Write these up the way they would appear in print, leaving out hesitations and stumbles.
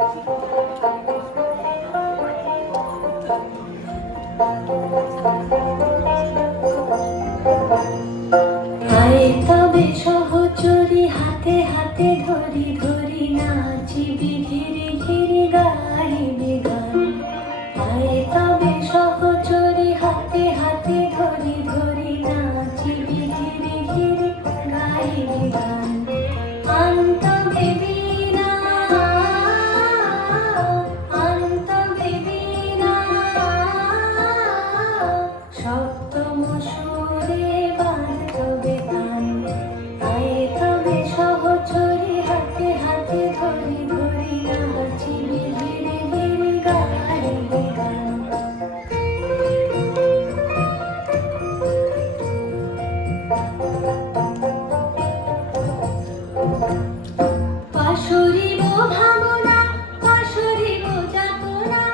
আয় তবে সহচরী হাতে হাতে ধরি ধরি নাচিবি ঘিরি ঘিরি গাইবি গান। আয় তবে সহচরী হাতে হাতে ধরি ধরি নাচিবি ঘিরি ঘিরি গাইবি গান। আন্ত বেবিনা আন্ত বেবিনা সপ্তম সুরে বাঁধবে গান। আয় তবে সহচরী হাতে হাতে ধরি ধরি নাচিবি ধীরে ধীরে গাইবি গান। পাশরিব ভাবনা পাশরিব যাতনা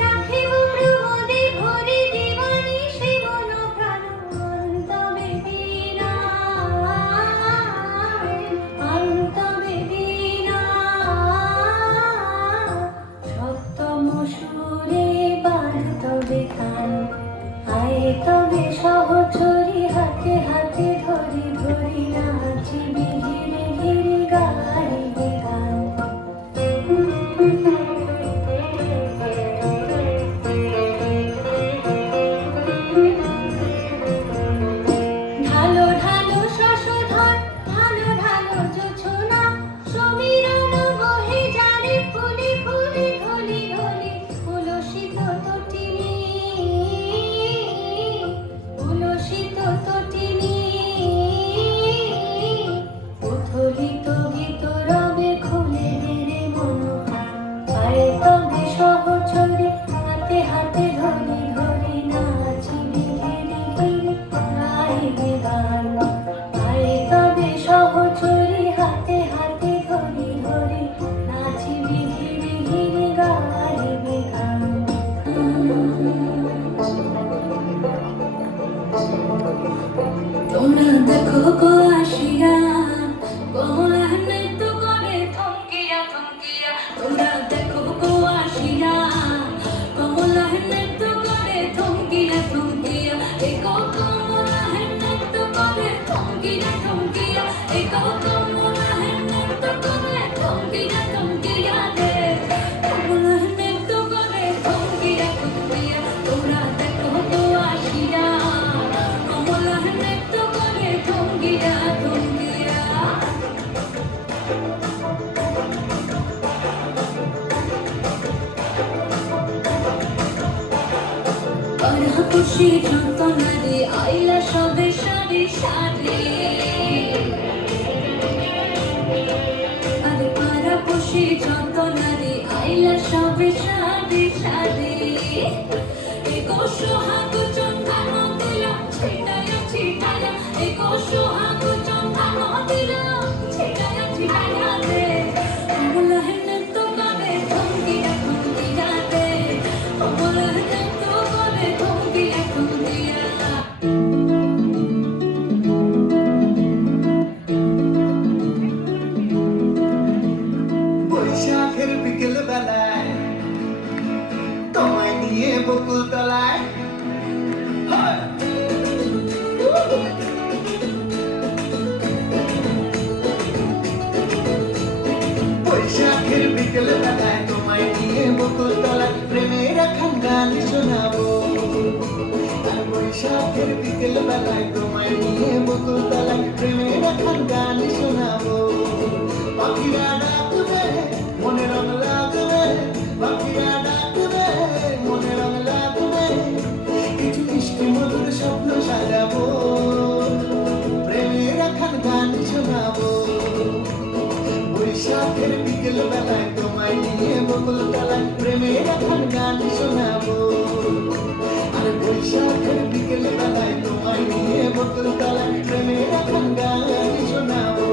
রাখিব প্রমোদে ভরি দিবানি শিবন প্রাণ। অন্ত বেদিনা অন্ত বেদিনা সপ্তম সুরে বাঁধবে গান। আয় তবে সহচরী হাতে হাতে ধরি ধরি নাচিবি ধীরে ধীরে গাইবি গান। ঢালো ঢালো শশধর ঢালো ঢালো জোছনা সমীরণ বহে জারে ফুলে ফুলে ধলি ধলি উলসিত তটিনী উলসিত তটিনী উথলিত ভিতরবে খুলে দেরে মনোহার। আয় তবে সহচরী হাতে হাতে ধরি ধরি নাচিবি ধীরে ধীরে গাইবি গান। আয় তবে সহচরী হাতে হাতে ধরি ধরি নাচিবি ধীরে ধীরে গাইবি গান। তোমরা দেখো গো আসিয়া কমলা নৃত্য করে থমকিয়া থমকিয়া। তোমরা দেখো গো আসিয়া কমলা নৃত্য করে থমকিয়া থমকিয়া। এই কমলা নৃত্য করে থমকিয়া থমকিয়া। এই কমলা নৃত্য করে থমকিয়া থমকিয়া রে কমলা নৃত্য করে থমকিয়া থমকিয়া। তোমরা দেখো গো আসিয়া কমলা নৃত্য করে থমকিয়া থমকিয়া। খুশি যন্ত্রণা রে আইলা সবে সারি সারি। আরে পারা খুশি যন্ত্রণা রে আইলা সবে সারি সারি। এগো সোহাগ চন্দ্রান দিল ছিটায়া ছিটায়া। এগো সোহাগ চন্দ্রান দিল ছিটায়া ছিটায়া রে কমলা নৃত্য করে থমকিয়া থমকিয়া রে কমলা নৃত্য করে থমকিয়া থমকিয়া। বৈশাখের বিকেল বেলায় তোমায় নিয়ে বকুল তলায় বৈশাখের বিকেল বেলায় তোমায় নিয়ে বকুল তলায় প্রেমের এখন গান শোনাবো। আর বৈশাখের বিকেল বেলায় তোমায় নিয়ে বকুল তলায় প্রেমের এখন গান শোনাবো। পাখিরা ডাকবে মনে রং লাগবে পাখিরা ডাকবে মনে রং লাগবে কিছু মিষ্টি মধুর স্বপ্ন সাজাবো। প্রেমের এখন গান শোনাবো। বৈশাখের বিকেল বেলায় তোমায় নিয়ে বকুল তলায় প্রেমের এখন গান শোনাবো। আর বৈশাখের বিকেল বেলায় তোমায় নিয়ে বকুল তলায় প্রেমের এখন গান শোনাবো।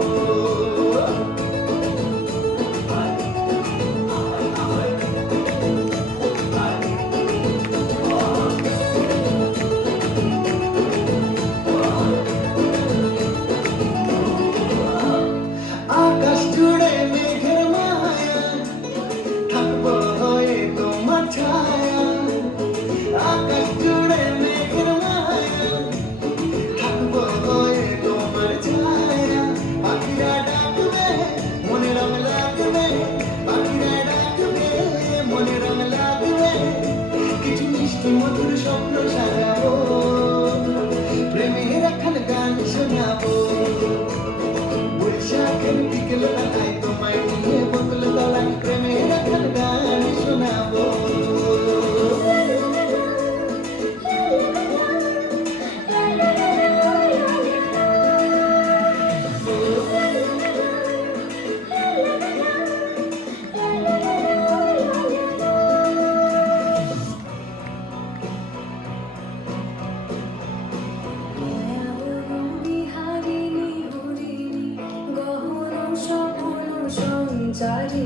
যারে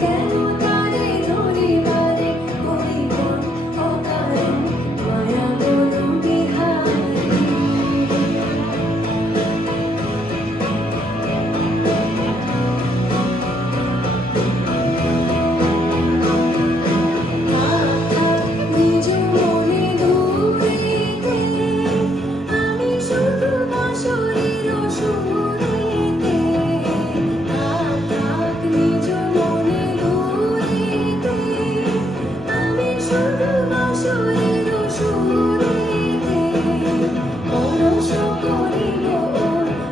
কেন তারে ধরে বারে কই কোন অকারণ মায়া বন বিহারী নিজ মনে দূরেতে আমি শুধু বাঁশরীর সুরেতে নিজ মনে দূরেতে আমি শুধু বাঁশরীর সুরেতে পরশ করিব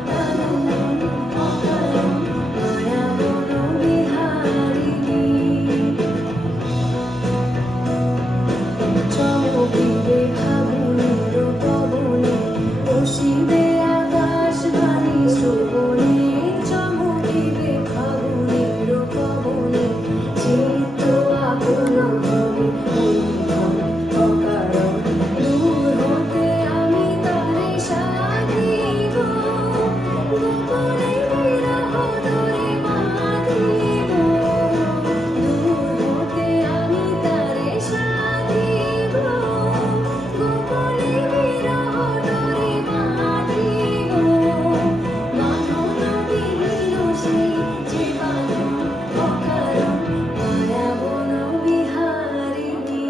কারণ অকারণ মায়া বন বিহারিণী চমকিবে ফাগুনের পবনে বসিবে আকাশ বাণী শ্রবণে চমকিবে ফাগুনের পবনে চিত্ত আপন হবে অকারণ দূর হতে আমি তারে সাধিব গোপনে বিরহ ধরে বাঁধিব দূর হতে আমি তারে সাধিব গোপনে বিরহ ধরে বাঁধিব বাঁধন বিহীন সেই জীবন অকারণ মায়া বন বিহারিণী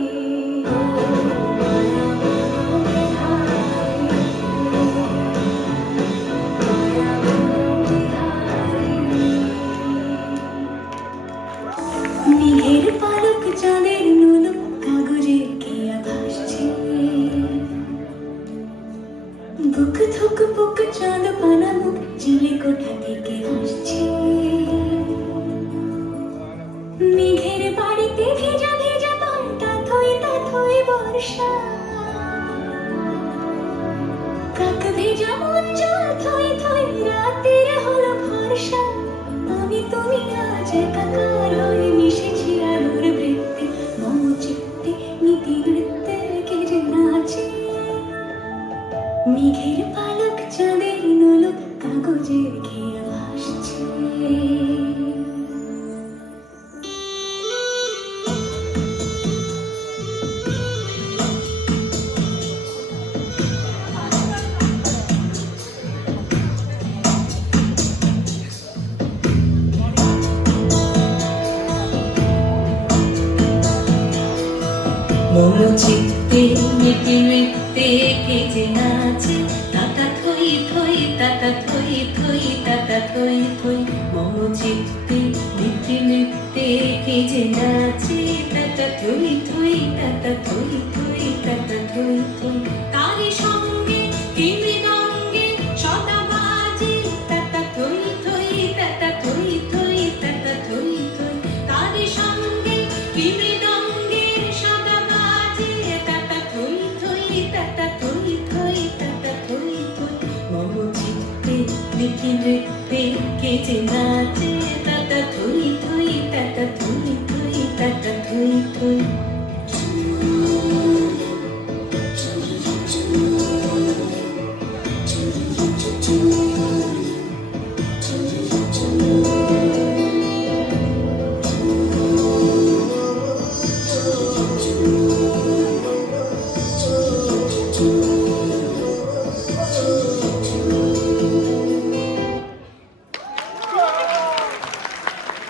মায়া বন বিহারিণী মায়া বন বিহারিণী মেঘের পালক চাঁদের নুলুক কাগজে খেয়া ভাসছে বুক থুক বুক চাঁদ পানা মুখ চিলে কোঠা থেকে হাসছে মেঘের বাড়িতে ভেজা ভেজা পান্তা থই বর্ষা কাক ভেজা মন জল থই রাতের হলো ভরসা আমি তুমি আজ একাকার হয়ে মিশেছি আলোর বৃত্তে মম চিত্তে নীতি নৃত্যে কে যে নাচে মেঘের পালক চাঁদের নুলুক কাগজে খেয়ে ভাসছে মম চিত্তে নীতি নৃত্যে কে যে নাচে তাতা থই তাতা থই মম চিত্তে নীতি নৃত্যে কে যে নাচে তাতা থই তাতা থই তারি সঙ্গে কি মৃদঙ্গে সদা বাজে তাতা থই তাতা থই তারি সঙ্গে কি মৃদঙ্গে সদা বাজে তাতা থই তাতা থই মম চিত্তে নীতি নৃত্যে কে যে নাচে তাতা থই তাতা থই